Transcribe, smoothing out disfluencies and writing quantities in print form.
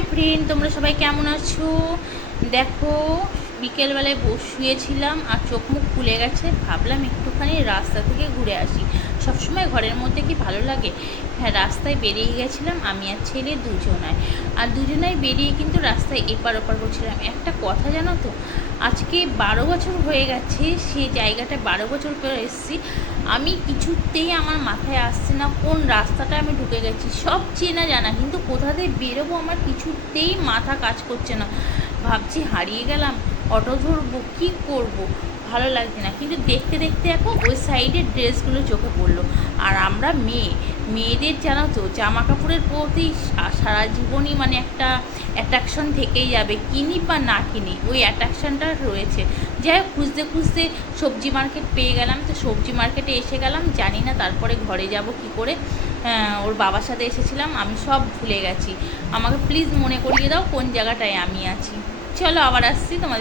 Hi friend, তোমরা সবাই কেমন আছো? দেখো, বিকেলবেলায় শুয়েছিলাম আর চোখ মুখ খুলে গেছে। ভাবলাম একটুখানি রাস্তা থেকে ঘুরে আসি। সবসময় ঘরের মধ্যে কি ভালো লাগে? হ্যাঁ, রাস্তায় বেরিয়ে গেছিলাম আমি আর ছেলে দুজনাই বেরিয়ে কিন্তু রাস্তায় এপার ওপার করছিলাম। একটা কথা জানো তো, আজকে 12 বছর হয়ে গেছে সেই জায়গাটায়, 12 বছর পরে এসেছি। আমি কিছুতেই আমার মাথায় আসছে না কোন রাস্তাটা আমি ঢুকে গেছি। সব চেনা জানা, কিন্তু কোথা দিয়ে বেরোবো আমার কিছুতেই মাথা কাজ করছে না। ভাবছি হারিয়ে গেলাম, অটো ধরবো, কী করব, ভালো লাগছে না। কিন্তু দেখতে দেখতে এখন ওই সাইডের ড্রেসগুলো চোখে পড়লো। আর আমরা মেয়েদের জানো তো, জামা কাপড়ের প্রতি সারা জীবনই মানে একটা অ্যাট্রাকশন থেকেই যাবে, কিনি বা না কিনি ওই অ্যাট্রাকশনটা রয়েছে। যাই হোক, খুঁজতে খুঁজতে সবজি মার্কেট পেয়ে গেলাম। তো সবজি মার্কেটে এসে গেলাম, জানি না তারপরে ঘরে যাব কি করে। ওর বাবার সাথে এসেছিলাম, আমি সব ভুলে গেছি। আমাকে প্লিজ মনে করিয়ে দাও কোন জায়গাটায় আমি আছি। চলো আবার আসছি তোমাদের।